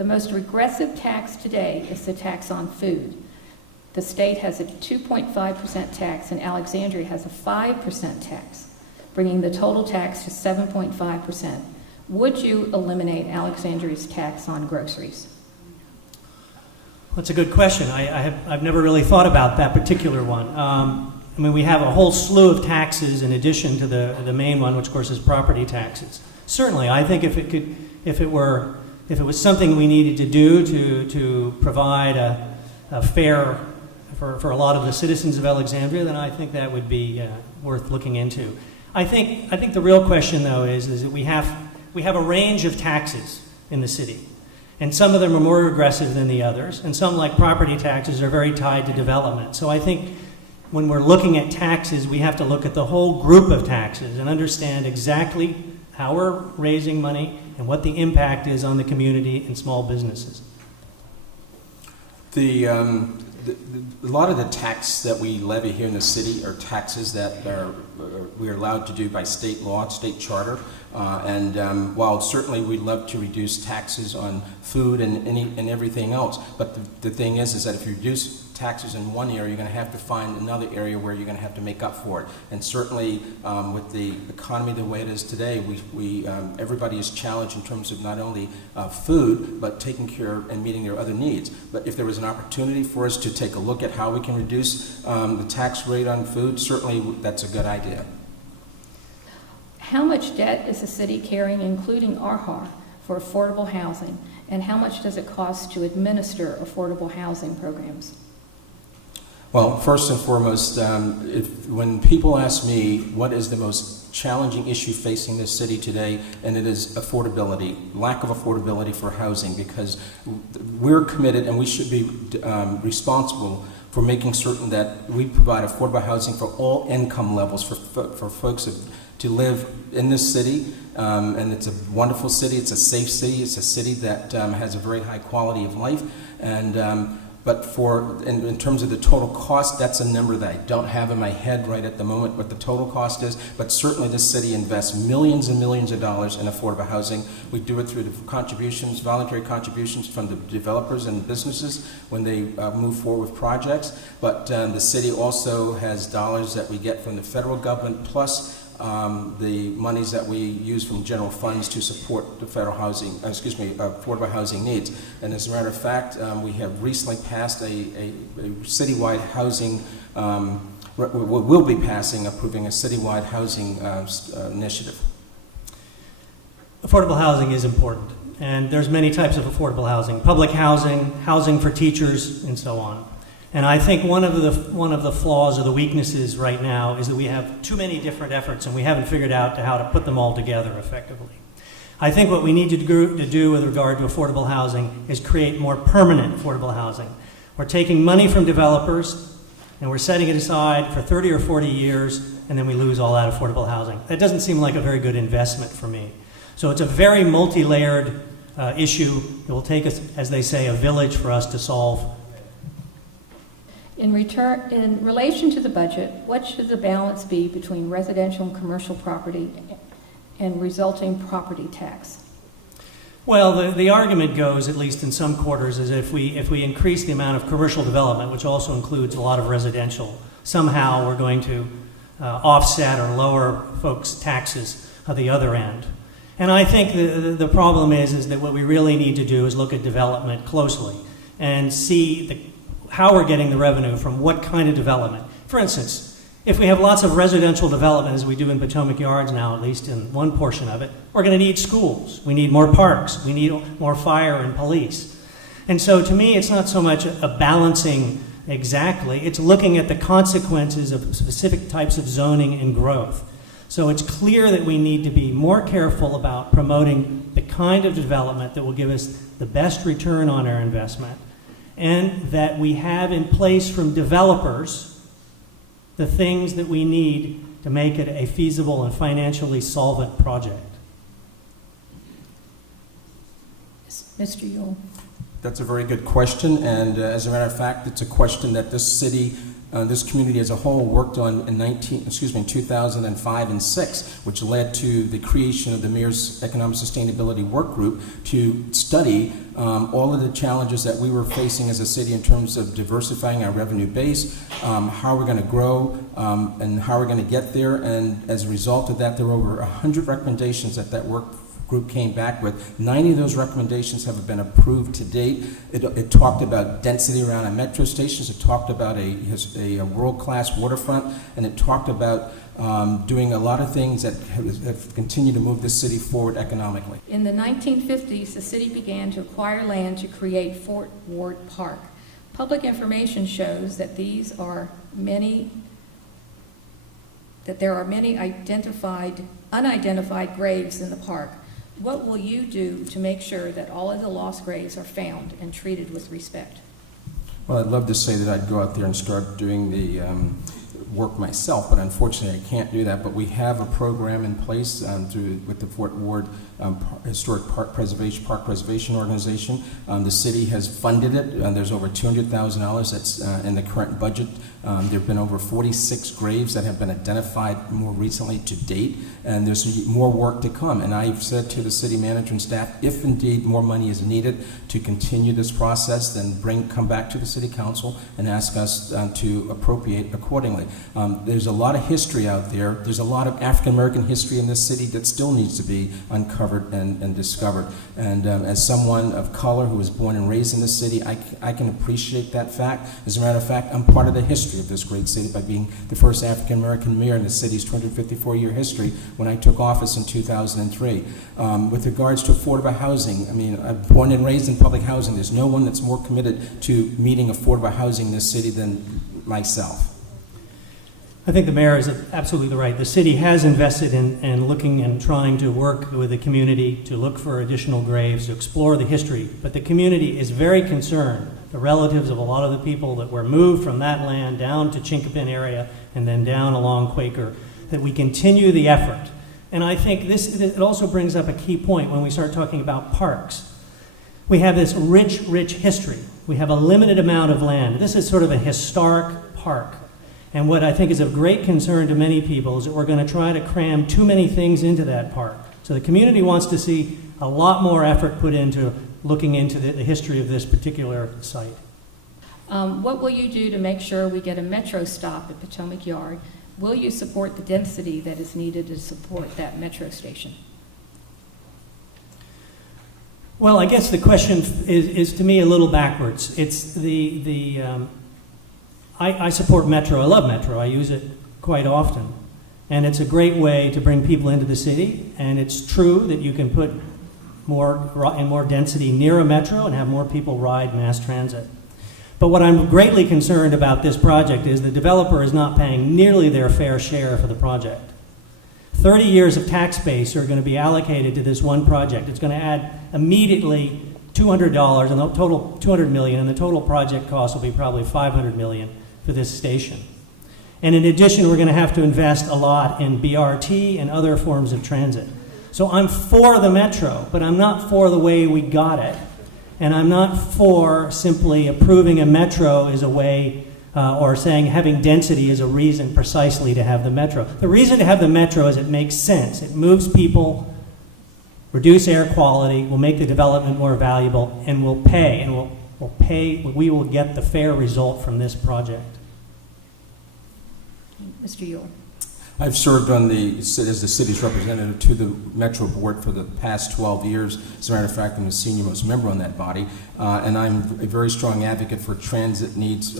The most regressive tax today is the tax on food. The state has a 2.5% tax and Alexandria has a 5% tax, bringing the total tax to 7.5%. Would you eliminate Alexandria's tax on groceries? That's a good question. I've never really thought about that particular one. I mean, we have a whole slew of taxes in addition to the main one, which of course is property taxes. Certainly, I think if it was something we needed to do to provide a fair for a lot of the citizens of Alexandria, then I think that would be worth looking into. I think the real question though is that we have a range of taxes in the city. And some of them are more aggressive than the others, and some, like property taxes, are very tied to development. So I think when we're looking at taxes, we have to look at the whole group of taxes and understand exactly how we're raising money and what the impact is on the community and small businesses. A lot of the tax that we levy here in the city are taxes that we're allowed to do by state law, state charter. While certainly we'd love to reduce taxes on food and everything else, but the thing is that if you reduce taxes in one area, you're going to have to find another area where you're going to have to make up for it. And certainly with the economy the way it is today, everybody is challenged in terms of not only food, but taking care and meeting their other needs. But if there was an opportunity for us to take a look at how we can reduce the tax rate on food, certainly that's a good idea. How much debt is the city carrying, including ARHAR, for affordable housing? And how much does it cost to administer affordable housing programs? Well, first and foremost, when people ask me what is the most challenging issue facing this city today, and it is affordability, lack of affordability for housing, because we're committed and we should be responsible for making certain that we provide affordable housing for all income levels for folks to live in this city. And it's a wonderful city, it's a safe city, it's a city that has a very high quality of life. But in terms of the total cost, that's a number that I don't have in my head right at the moment what the total cost is. But certainly this city invests millions and millions of dollars in affordable housing. We do it through the contributions, voluntary contributions from the developers and businesses when they move forward with projects. But the city also has dollars that we get from the federal government, plus the monies that we use from general funds to support the federal housing, affordable housing needs. And as a matter of fact, we have recently passed a citywide housing, we'll be approving a citywide housing initiative. Affordable housing is important, and there's many types of affordable housing: public housing, housing for teachers, and so on. And I think one of the flaws or the weaknesses right now is that we have too many different efforts and we haven't figured out how to put them all together effectively. I think what we need to do with regard to affordable housing is create more permanent affordable housing. We're taking money from developers and we're setting it aside for 30 or 40 years, and then we lose all that affordable housing. That doesn't seem like a very good investment for me. So it's a very multi-layered issue. It will take us, as they say, a village for us to solve. In relation to the budget, what should the balance be between residential and commercial property and resulting property tax? Well, the argument goes, at least in some quarters, is if we increase the amount of commercial development, which also includes a lot of residential, somehow we're going to offset or lower folks' taxes at the other end. And I think the problem is that what we really need to do is look at development closely and see how we're getting the revenue from what kind of development. For instance, if we have lots of residential development, as we do in Potomac Yards now, at least in one portion of it, we're going to need schools. We need more parks. We need more fire and police. And so to me, it's not so much a balancing exactly. It's looking at the consequences of specific types of zoning and growth. So it's clear that we need to be more careful about promoting the kind of development that will give us the best return on our investment, and that we have in place from developers the things that we need to make it a feasible and financially solvent project. Mr. Yule. That's a very good question, and as a matter of fact, it's a question that this city this community as a whole worked on in 2005 and 6, which led to the creation of the Mayor's Economic Sustainability Work Group to study all of the challenges that we were facing as a city in terms of diversifying our revenue base, how we're going to grow, and how we're going to get there. And as a result of that, there were over 100 recommendations that work group came back with. 90 of those recommendations have been approved to date. It talked about density around our metro stations. It talked about a world-class waterfront, and it talked about doing a lot of things that have continued to move this city forward economically. In the 1950s, the city began to acquire land to create Fort Ward Park. Public information shows that there are many unidentified graves in the park. What will you do to make sure that all of the lost graves are found and treated with respect? Well, I'd love to say that I'd go out there and start doing the work myself, but unfortunately I can't do that. But we have a program in place with the Fort Ward Historic Park Preservation Organization. The city has funded it. There's over $200,000 that's in the current budget. There have been over 46 graves that have been identified more recently to date, and there's more work to come. And I've said to the city manager and staff, if indeed more money is needed to continue this process, then come back to the city council and ask us to appropriate accordingly. There's a lot of history out there. There's a lot of African American history in this city that still needs to be uncovered and discovered. And as someone of color who was born and raised in this city, I can appreciate that fact. As a matter of fact, I'm part of the history of this great city by being the first African American mayor in the city's 254-year history when I took office in 2003. With regards to affordable housing, I mean, I'm born and raised in public housing. There's no one that's more committed to meeting affordable housing in this city than myself. I think the mayor is absolutely right. The city has invested in looking and trying to work with the community to look for additional graves, to explore the history. But the community is very concerned, the relatives of a lot of the people that were moved from that land down to Chinkopin area and then down along Quaker, that we continue the effort. And I think it also brings up a key point when we start talking about parks. We have this rich history. We have a limited amount of land. This is sort of a historic park. And what I think is of great concern to many people is that we're going to try to cram too many things into that park. So the community wants to see a lot more effort put into looking into the history of this particular site. What will you do to make sure we get a metro stop at Potomac Yard? Will you support the density that is needed to support that metro station? Well, I guess the question is to me a little backwards. It's I support Metro. I love Metro. I use it quite often. And it's a great way to bring people into the city. And it's true that you can put more density near a metro and have more people ride mass transit. But what I'm greatly concerned about this project is the developer is not paying nearly their fair share for the project. 30 years of tax base are going to be allocated to this one project. It's going to add immediately $200 and the total $200 million, and the total project cost will be probably $500 million for this station. And in addition, we're going to have to invest a lot in BRT and other forms of transit. So I'm for the metro, but I'm not for the way we got it. And I'm not for simply approving a metro as a way, or saying having density is a reason precisely to have the metro. The reason to have the metro is it makes sense. It moves people, reduce air quality, will make the development more valuable, and will pay. And we will get the fair result from this project. Mr. Ewell. I've served as the city's representative to the Metro Board for the past 12 years. As a matter of fact, I'm the senior most member on that body, and I'm a very strong advocate for transit needs,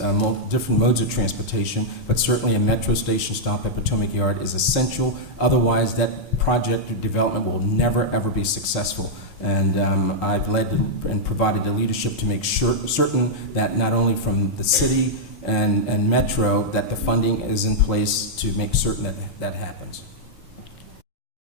different modes of transportation, but certainly a metro station stop at Potomac Yard is essential. Otherwise, that project or development will never, ever be successful. And I've led and provided the leadership to make certain that not only from the city and Metro, that the funding is in place to make certain that that happens.